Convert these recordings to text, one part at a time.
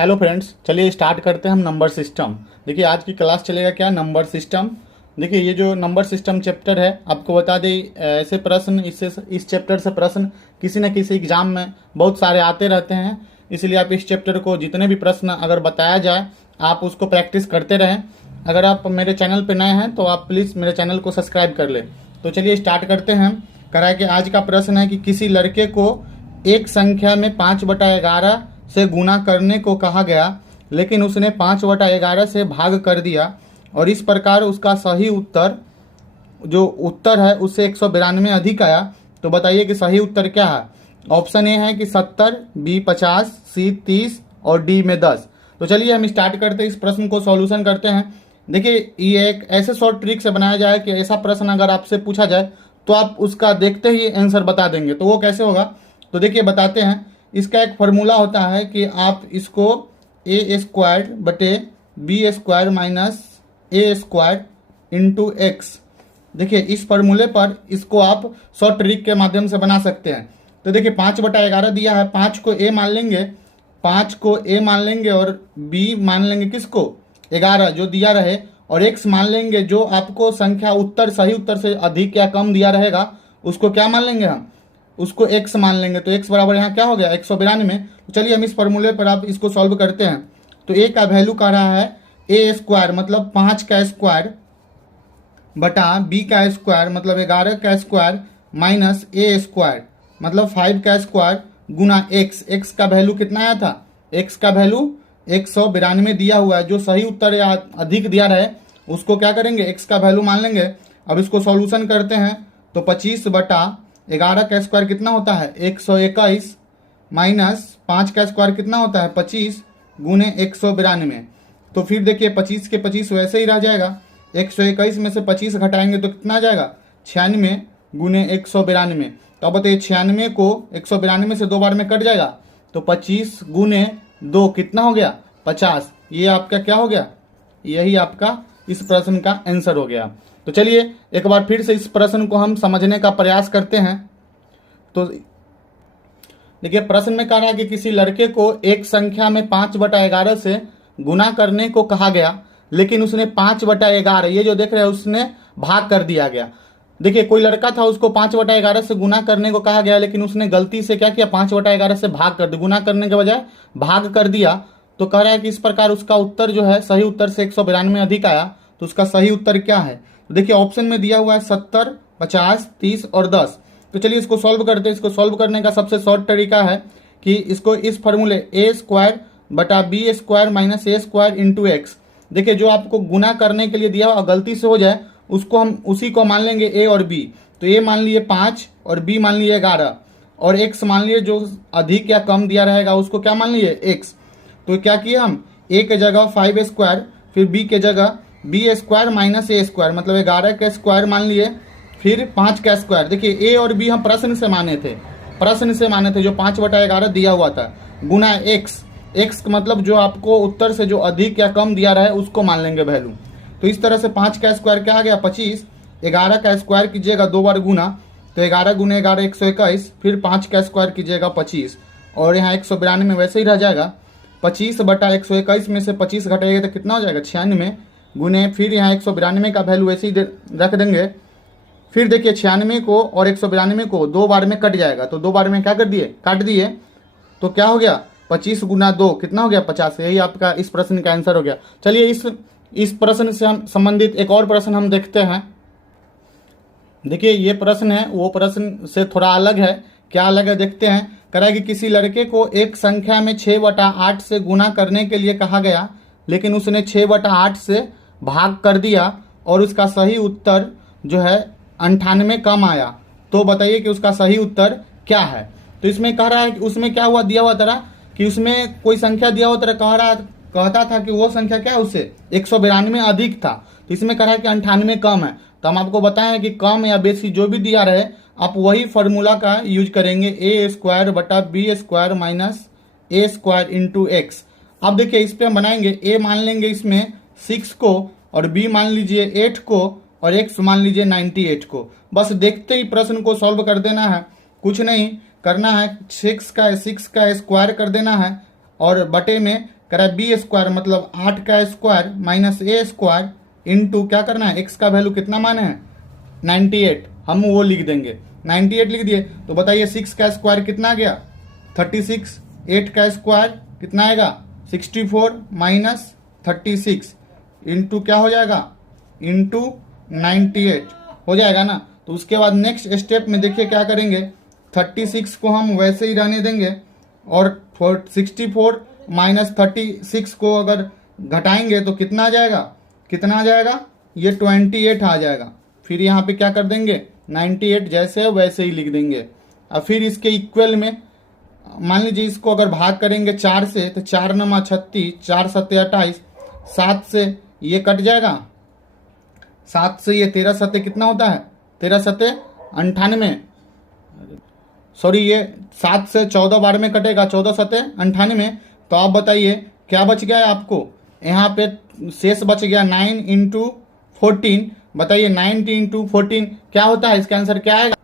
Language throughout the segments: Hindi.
हेलो फ्रेंड्स, चलिए स्टार्ट करते हैं हम नंबर सिस्टम। देखिए आज की क्लास चलेगा क्या, नंबर सिस्टम। देखिए ये जो नंबर सिस्टम चैप्टर है, आपको बता दें ऐसे प्रश्न इस चैप्टर से प्रश्न किसी न किसी एग्जाम में बहुत सारे आते रहते हैं। इसलिए आप इस चैप्टर को जितने भी प्रश्न अगर बताया जाए आप उसको प्रैक्टिस करते रहें। अगर आप मेरे चैनल पर नए हैं तो आप प्लीज़ मेरे चैनल को सब्सक्राइब कर लें। तो चलिए स्टार्ट करते हैं। कराए कि आज का प्रश्न है कि किसी लड़के को एक संख्या में 5/11 से गुना करने को कहा गया, लेकिन उसने 5/11 से भाग कर दिया और इस प्रकार उसका सही उत्तर जो उत्तर है उससे 192 अधिक आया। तो बताइए कि सही उत्तर क्या है। ऑप्शन ए है कि 70, बी 50, सी 30 और डी में 10। तो चलिए हम स्टार्ट करते हैं, इस प्रश्न को सॉल्यूशन करते हैं। देखिए ये एक ऐसे शॉर्ट ट्रिक से बनाया जाए कि ऐसा प्रश्न अगर आपसे पूछा जाए तो आप उसका देखते ही आंसर बता देंगे। तो वो कैसे होगा, तो देखिए बताते हैं। इसका एक फॉर्मूला होता है कि आप इसको a² बटे b² minus a² into x. देखिए इस फॉर्मूले पर इसको आप शॉर्ट ट्रिक के माध्यम से बना सकते हैं। तो देखिए 5/11 दिया है, 5 को a मान लेंगे, 5 को a मान लेंगे और b मान लेंगे किसको, 11 जो दिया रहे, और x मान लेंगे जो आपको संख्या उत्तर सही उत्तर से अधिक या कम दिया रहेगा उसको क्या मान लेंगे, हम उसको x मान लेंगे। तो x बराबर यहाँ क्या हो गया 192। तो चलिए हम इस फॉर्मूले पर आप इसको सॉल्व करते हैं। तो a का वैल्यू कह रहा है a² मतलब 5 का स्क्वायर बटा b का स्क्वायर मतलब 11 का स्क्वायर माइनस a² मतलब 5 का स्क्वायर गुना x का वैल्यू कितना आया था, x का वैल्यू 192 दिया हुआ है। जो सही उत्तर या अधिक दिया रहे उसको क्या करेंगे, x का वैल्यू मान लेंगे। अब इसको सॉल्यूशन करते हैं तो 25/11 का स्क्वायर कितना होता है 121 माइनस 5 का स्क्वायर कितना होता है 25 गुने 192। तो फिर देखिए 25 के 25 वैसे ही रह जाएगा, 121 में से 25 घटाएंगे तो कितना आ जाएगा 96 गुने 192। तो अब बताइए 96 को 192 से 2 बार में कट जाएगा, तो 25 गुने 2 कितना हो गया 50। ये आपका क्या हो गया, यही आपका इस प्रश्न का आंसर हो गया। तो चलिए एक बार फिर से इस प्रश्न को हम समझने का प्रयास करते हैं। तो देखिए प्रश्न में कह रहा है कि किसी लड़के को एक संख्या में 5/11 से गुना करने को कहा गया, लेकिन उसने 5/11 ये जो देख रहे हैं उसने भाग कर दिया गया। देखिए कोई लड़का था, उसको 5/11 से गुना करने को कहा गया, लेकिन उसने गलती से क्या किया 5/11 से भाग कर दिया, गुना करने के बजाय भाग कर दिया। तो कह रहा है कि इस प्रकार उसका उत्तर जो है सही उत्तर से 192 अधिक आया। तो उसका सही उत्तर क्या है, तो देखिए ऑप्शन में दिया हुआ है 70, 50, 30 और 10। तो चलिए इसको सॉल्व करते हैं। इसको सॉल्व करने का सबसे शॉर्ट तरीका है कि इसको इस फॉर्मूले a² बटा b² minus a² into x. देखिए जो आपको गुना करने के लिए दिया हुआ गलती से हो जाए उसको हम उसी को मान लेंगे a और b। तो a मान लिए 5 और b मान लिए 11 और x मान लिए जो अधिक या कम दिया रहेगा उसको क्या मान लिए x। तो क्या किया हम a के जगह 5² फिर b के जगह b² माइनस a² मतलब 11 का स्क्वायर मान लिए, फिर 5 का स्क्वायर। देखिए a और b हम प्रश्न से माने थे जो 5/11 दिया हुआ था, गुना x मतलब जो आपको उत्तर से जो अधिक या कम दिया रहा है उसको मान लेंगे वैल्यू। तो इस तरह से 5 का स्क्वायर क्या आ गया 25, 11 का स्क्वायर कीजिएगा 2 बार गुना, तो 11 गुने 11 121, फिर 5 का स्क्वायर कीजिएगा 25 और यहाँ 192 में वैसे ही रह जाएगा। 25/121 में से 25 घटाइएगा तो कितना हो जाएगा 96 गुने, फिर यहाँ 192 का वैल्यू ऐसे ही रख देंगे। फिर देखिए 96 को और 192 को 2 बार में कट जाएगा, तो 2 बार में क्या कर दिए काट दिए, तो क्या हो गया 25 गुना 2 कितना हो गया 50। यही आपका इस प्रश्न का आंसर हो गया। चलिए इस प्रश्न से हम संबंधित एक और प्रश्न हम देखते हैं। देखिए ये प्रश्न है वो प्रश्न से थोड़ा अलग है। क्या अलग है देखते हैं। कह रहा है कि किसी लड़के को एक संख्या में 6/8 से गुना करने के लिए कहा गया, लेकिन उसने 6/8 से भाग कर दिया और उसका सही उत्तर जो है 98 कम आया। तो बताइए कि उसका सही उत्तर क्या है। तो इसमें कह रहा है कि उसमें क्या हुआ दिया हुआ तरह कि उसमें कोई संख्या दिया हुआ तरह कहता था कि वो संख्या क्या है उससे 192 अधिक था। तो इसमें कह रहा है कि 98 कम है। तो हम आपको बताएं कि कम या बेसी जो भी दिया रहे आप वही फॉर्मूला का यूज करेंगे, a² बटा b² minus a² into x. अब देखिए इस पे हम बनाएंगे, a मान लेंगे इसमें 6 को और b मान लीजिए 8 को और x मान लीजिए 98 को। बस देखते ही प्रश्न को सॉल्व कर देना है, कुछ नहीं करना है। 6 का स्क्वायर कर देना है और बटे में कह रहा है बी स्क्वायर मतलब 8 का स्क्वायर माइनस ए स्क्वायर इंटू क्या करना है, एक्स का वैल्यू कितना माने हैं 98, हम वो लिख देंगे 98 लिख दिए। तो बताइए 6 का स्क्वायर कितना आ गया 36, 8 का स्क्वायर कितना आएगा 64 माइनस 36 इंटू क्या हो जाएगा इंटू 98 हो जाएगा ना। तो उसके बाद नेक्स्ट स्टेप में देखिए क्या करेंगे, 36 को हम वैसे ही रहने देंगे और 64 माइनस 36 को अगर घटाएंगे तो कितना आ जाएगा ये 28 आ जाएगा। फिर यहाँ पे क्या कर देंगे 98 जैसे वैसे ही लिख देंगे। अब फिर इसके इक्वल में मान लीजिए इसको अगर भाग करेंगे 4 से तो 4 नमा 36, 4 सत्ते 28, 7 से ये कट जाएगा, 7 से ये 13 सत्ते कितना होता है 13 सत्ते 98, सॉरी ये 7 से 14 बार में कटेगा 14 सत्ते 98। तो आप बताइए क्या बच गया है आपको, यहाँ पे शेष बच गया 9 इंटू 14। बताइए 9 इंटू 14 क्या होता है, इसका आंसर क्या आएगा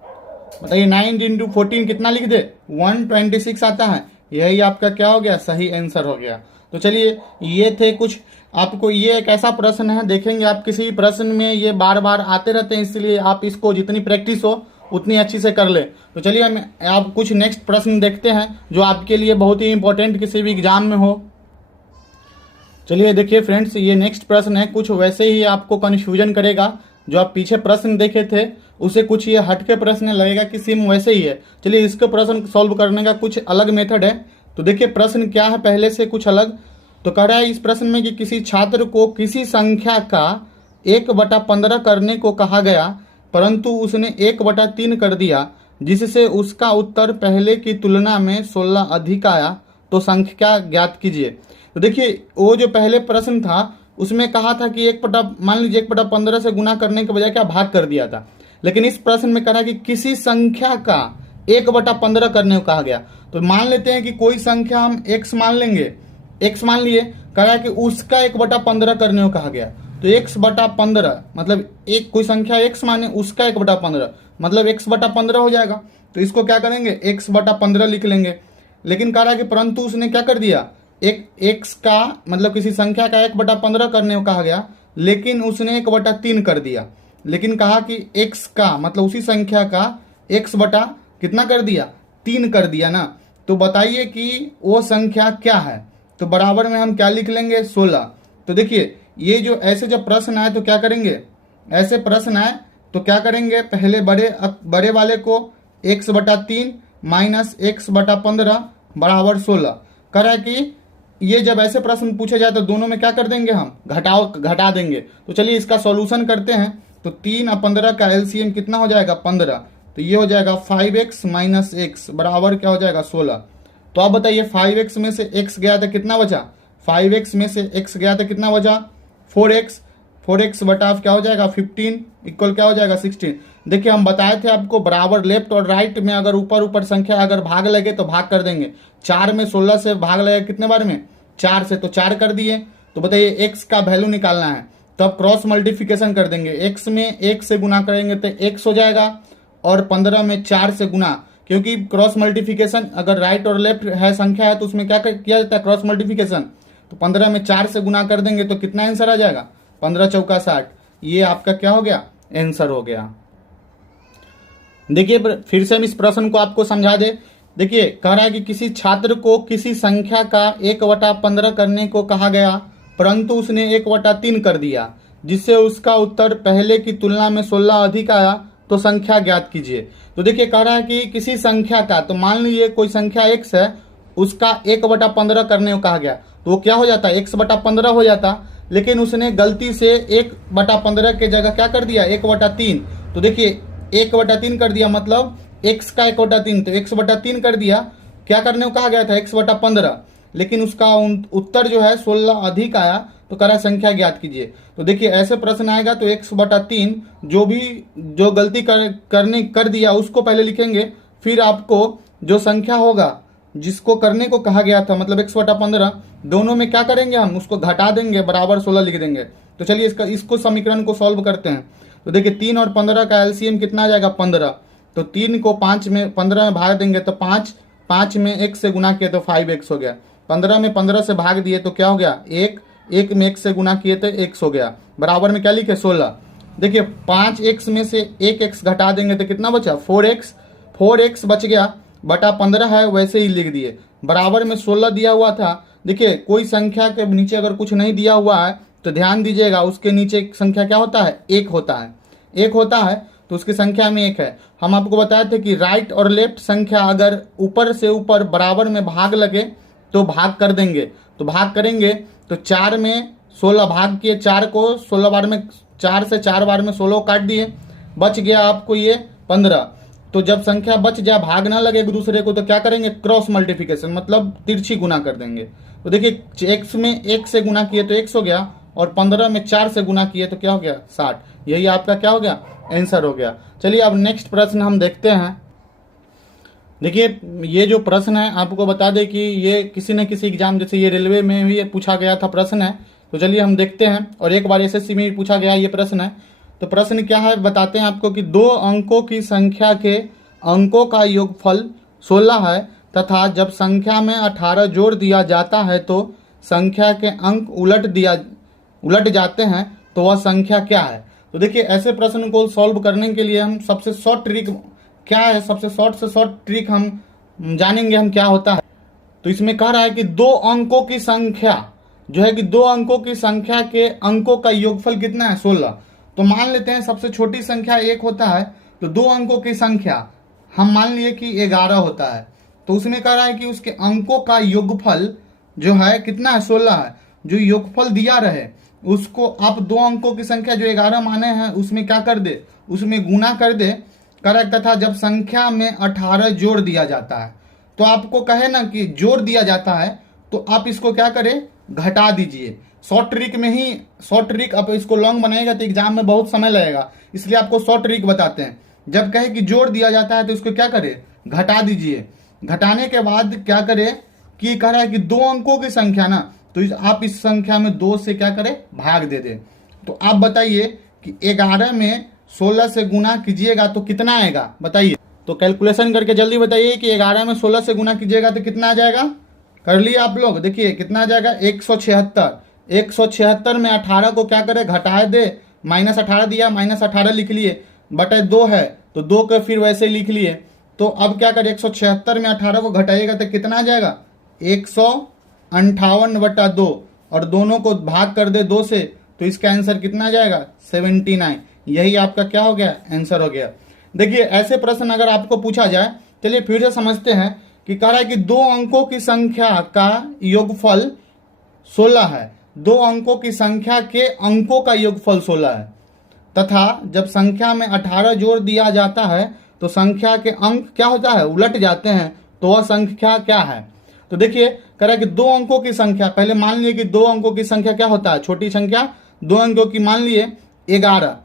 बताइए। 9 इंटू 14 कितना लिख दे 126 आता है, यही आपका क्या हो गया सही आंसर हो गया। तो चलिए ये थे कुछ, आपको ये एक ऐसा प्रश्न है देखेंगे आप किसी भी प्रश्न में ये बार बार आते रहते हैं, इसलिए आप इसको जितनी प्रैक्टिस हो उतनी अच्छी से कर ले। तो चलिए हम आप कुछ नेक्स्ट प्रश्न देखते हैं जो आपके लिए बहुत ही इंपॉर्टेंट किसी भी एग्जाम में हो। चलिए देखिए फ्रेंड्स, ये नेक्स्ट प्रश्न है, कुछ वैसे ही आपको कन्फ्यूजन करेगा, जो आप पीछे प्रश्न देखे थे उसे कुछ ये हटके प्रश्न लगेगा कि सेम वैसे ही है। चलिए इसके प्रश्न सॉल्व करने का कुछ अलग मेथड है। तो देखिए प्रश्न क्या है पहले से कुछ अलग। तो कह रहा है इस प्रश्न में कि किसी छात्र को किसी संख्या का 1/15 करने को कहा गया परंतु उसने 1/3 कर दिया, जिससे उसका उत्तर पहले की तुलना में 16 अधिक आया, तो संख्या ज्ञात कीजिए। तो देखिए वो जो पहले प्रश्न था उसमें कहा था कि मान लीजिए 1/15 से गुना करने के बजाय क्या भाग कर दिया था, लेकिन इस प्रश्न में कह रहा है कि किसी संख्या का 1/15 करने को कहा गया। तो मान लेते हैं कि कोई संख्या हम x मान लेंगे, x मान लिए, कह रहा है कि उसका 1/15 करने को कहा गया। तो x/15 मतलब एक कोई संख्या x माने उसका 1/15 मतलब x/15 हो जाएगा। तो इसको क्या करेंगे x/15 लिख लेंगे। लेकिन कह रहा है कि परंतु उसने क्या कर दिया, एक x का मतलब किसी संख्या का 1/15 करने को कहा गया, लेकिन उसने 1/3 कर दिया। लेकिन कहा कि x का मतलब उसी संख्या का x बटा कितना कर दिया 3 कर दिया ना। तो बताइए कि वो संख्या क्या है। तो बराबर में हम क्या लिख लेंगे 16। तो देखिए ये जो ऐसे जब प्रश्न आए तो क्या करेंगे, ऐसे प्रश्न आए तो क्या करेंगे, पहले बड़े वाले को x/3 माइनस x/15 बराबर 16 कह रहा है कि ये जब ऐसे प्रश्न पूछे जाए तो दोनों में क्या कर देंगे हम घटा देंगे। तो चलिए इसका सॉल्यूशन करते हैं। तो 3 और 15 का एलसीएम कितना हो जाएगा 15, तो ये हो जाएगा 5x माइनस एक्स बराबर क्या हो जाएगा 16। तो आप बताइए 5x में से x गया तो कितना बचा, 5x में से x गया तो कितना बचा 4x बटा क्या हो जाएगा 15 इक्वल क्या हो जाएगा 16। देखिए हम बताए थे आपको बराबर लेफ्ट और राइट में अगर ऊपर संख्या अगर भाग लगे तो भाग कर देंगे। 4 में 16 से भाग लगेगा कितने बार में 4 से, तो 4 कर दिए। तो बताइए x का वैल्यू निकालना है, तो अब क्रॉस मल्टीप्लिकेशन कर देंगे। x में 1 से गुना करेंगे तो x हो जाएगा और 15 में 4 से गुना, क्योंकि क्रॉस मल्टीप्लिकेशन अगर राइट और लेफ्ट है संख्या है तो उसमें क्या किया जाता है क्रॉस मल्टीप्लिकेशन। तो 15 में 4 से गुना कर देंगे तो कितना आंसर आ जाएगा 15 चौका 60। ये आपका क्या हो गया आंसर हो गया। देखिए फिर से हम इस प्रश्न को आपको समझा दे। देखिए कह रहा है कि किसी छात्र को किसी संख्या का 1/15 करने को कहा गया परंतु उसने 1/3 कर दिया, जिससे उसका उत्तर पहले की तुलना में 16 अधिक आया, तो संख्या ज्ञात कीजिए। तो देखिए कह रहा है कि किसी संख्या का, तो मान लीजिए कोई संख्या x है उसका 1/15 करने को कहा गया, तो वो क्या हो जाता है x/15 हो जाता, लेकिन उसने गलती से 1/15 के जगह क्या कर दिया 1/3। तो देखिए 1/3 कर दिया मतलब x का 1/3, तो x/3 कर दिया। क्या करने को कहा गया था x/15, लेकिन उसका उत्तर जो है 16 अधिक आया, तो कह रहा है संख्या ज्ञात कीजिए। तो देखिए ऐसे प्रश्न आएगा तो x/3 जो गलती कर दिया उसको पहले लिखेंगे, फिर आपको जो संख्या होगा जिसको करने को कहा गया था मतलब x/15 दोनों में क्या करेंगे हम उसको घटा देंगे बराबर 16 लिख देंगे। तो चलिए इसको समीकरण को सॉल्व करते हैं। तो देखिए 3 और 15 का एलसीएम कितना आ जाएगा 15। तो 3 को 15 में भाग देंगे तो 5 में x से गुना किया तो 5x हो गया। 15 में 15 से भाग दिए तो क्या हो गया 1, 1 में 1 से गुना किए तो x हो गया, बराबर में क्या लिखे 16। देखिए 5x में से 1x घटा देंगे तो कितना बचा 4x, 4x बच गया बटा 15 है वैसे ही लिख दिए, बराबर में 16 दिया हुआ था। देखिए कोई संख्या के नीचे अगर कुछ नहीं दिया हुआ है तो ध्यान दीजिएगा उसके नीचे एक संख्या क्या होता है 1 होता है, 1 होता है तो उसकी संख्या में 1 है। हम आपको बताए थे कि राइट और लेफ्ट संख्या अगर ऊपर से ऊपर बराबर में भाग लगे तो भाग कर देंगे, तो भाग करेंगे तो 4 में 16 भाग किए, 4 को 16 बार में 4 से 4 बार में 16 काट दिए, बच गया आपको ये 15। तो जब संख्या बच जाए भाग ना लगे एक दूसरे को तो क्या करेंगे क्रॉस मल्टीप्लिकेशन, मतलब तिरछी गुना कर देंगे। तो देखिए x में 1 से गुना किए तो x हो गया और 15 में 4 से गुना किए तो क्या हो गया 60। यही आपका क्या हो गया आंसर हो गया। चलिए अब नेक्स्ट प्रश्न हम देखते हैं। देखिए ये जो प्रश्न है आपको बता दें कि ये किसी न किसी एग्जाम जैसे ये रेलवे में भी पूछा गया था प्रश्न है, तो चलिए हम देखते हैं। और एक बार एसएससी में भी पूछा गया ये प्रश्न है। तो प्रश्न क्या है बताते हैं आपको कि 2 अंकों की संख्या के अंकों का योगफल 16 है तथा जब संख्या में 18 जोड़ दिया जाता है तो संख्या के अंक उलट जाते हैं तो वह संख्या क्या है। तो देखिए ऐसे प्रश्न को सॉल्व करने के लिए हम सबसे शॉर्ट ट्रिक क्या है, सबसे शॉर्ट से शॉर्ट ट्रिक हम जानेंगे हम क्या होता है। तो इसमें कह रहा है कि 2 अंकों की संख्या जो है कि 2 अंकों की संख्या के अंकों का योगफल कितना है 16। तो मान लेते हैं सबसे छोटी संख्या 1 होता है तो 2 अंकों की संख्या हम मान लिए कि 11 होता है। तो उसमें कह रहा है कि उसके अंकों का योगफल जो है कितना है 16 है। जो योगफल दिया रहे उसको आप 2 अंकों की संख्या जो 11 माने हैं उसमें क्या कर दे उसमें गुना कर दे करेक्ट, तथा जब संख्या में 18 जोड़ दिया जाता है तो आपको कहे ना कि जोड़ दिया जाता है तो आप इसको क्या करें घटा दीजिए। शॉर्ट ट्रिक में ही शॉर्ट ट्रिक आप इसको लॉन्ग बनाएगा तो एग्जाम में बहुत समय लगेगा, इसलिए आपको शॉर्ट ट्रिक बताते हैं। जब कहे कि जोड़ दिया जाता है तो इसको क्या करे घटा दीजिए। घटाने के बाद क्या करे कि कह रहा है कि 2 अंकों की संख्या ना तो आप इस संख्या में 2 से क्या करें भाग दे दे। तो आप बताइए कि 11 में 16 से गुना कीजिएगा तो कितना आएगा बताइए। तो कैलकुलेशन करके जल्दी बताइए कि 11 में 16 से गुना कीजिएगा तो कितना आ जाएगा। कर लिए आप लोग, देखिए कितना आ जाएगा 176। 176 में 18 को क्या करे घटा दे, -18 दिया -18 लिख लिए, बटे 2 है तो 2 को फिर वैसे लिख लिए। तो अब क्या करें 176 में 18 को घटाइएगा तो कितना आ जाएगा 158/2 और दोनों को भाग कर दे 2 से तो इसका आंसर कितना आ जाएगा 79। यही आपका क्या हो गया आंसर हो गया। देखिए ऐसे प्रश्न अगर आपको पूछा जाए, चलिए फिर से समझते हैं कि कह रहा है कि 2 अंकों की संख्या का योगफल 16 है। 2 अंकों की संख्या के अंकों का योगफल 16 है तथा जब संख्या में 18 जोड़ दिया जाता है तो संख्या के अंक क्या होता है उलट जाते हैं तो वह संख्या क्या है। तो देखिए कह रहा है कि 2 अंकों की संख्या, पहले मान लिए कि 2 अंकों की संख्या क्या होता है छोटी संख्या 2 अंकों की मान लिए 11।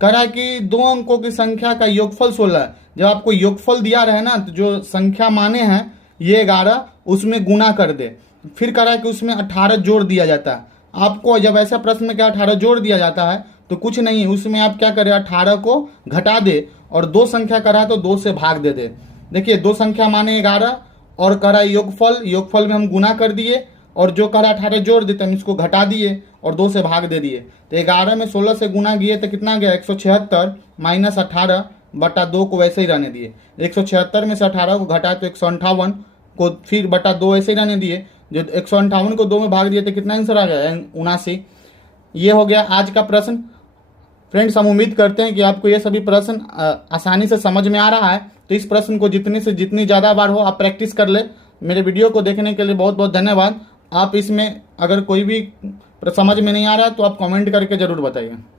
कह रहा है कि 2 अंकों की संख्या का योगफल 16 है। जब आपको योगफल दिया रहे ना तो जो संख्या माने हैं ये 11 उसमें गुना कर दे, फिर कह रहा है कि उसमें 18 जोड़ दिया जाता है। आपको जब ऐसा प्रश्न में क्या 18 जोड़ दिया जाता है तो कुछ नहीं उसमें आप क्या करें 18 को घटा दे और 2 संख्या करा तो 2 से भाग दे दे। देखिए 2 संख्या माने 11 और करा योगफल में हम गुना कर दिए और जो करा 18 जोड़ देते हम इसको घटा दिए और 2 से भाग दे दिए। तो 11 में 16 से गुना किए तो कितना गया 176 -18 बटा 2 को वैसे ही रहने दिए। 176 में से 18 को घटाए तो 158 को फिर बटा 2 ऐसे ही रहने दिए। जो 158 को 2 में भाग दिए तो कितना आंसर आ गया 79। ये हो गया आज का प्रश्न। फ्रेंड्स हम उम्मीद करते हैं कि आपको ये सभी प्रश्न आसानी से समझ में आ रहा है। तो इस प्रश्न को जितनी से जितनी ज़्यादा बार हो आप प्रैक्टिस कर ले। मेरे वीडियो को देखने के लिए बहुत बहुत धन्यवाद। आप इसमें अगर कोई भी समझ में नहीं आ रहा तो आप कमेंट करके ज़रूर बताइए।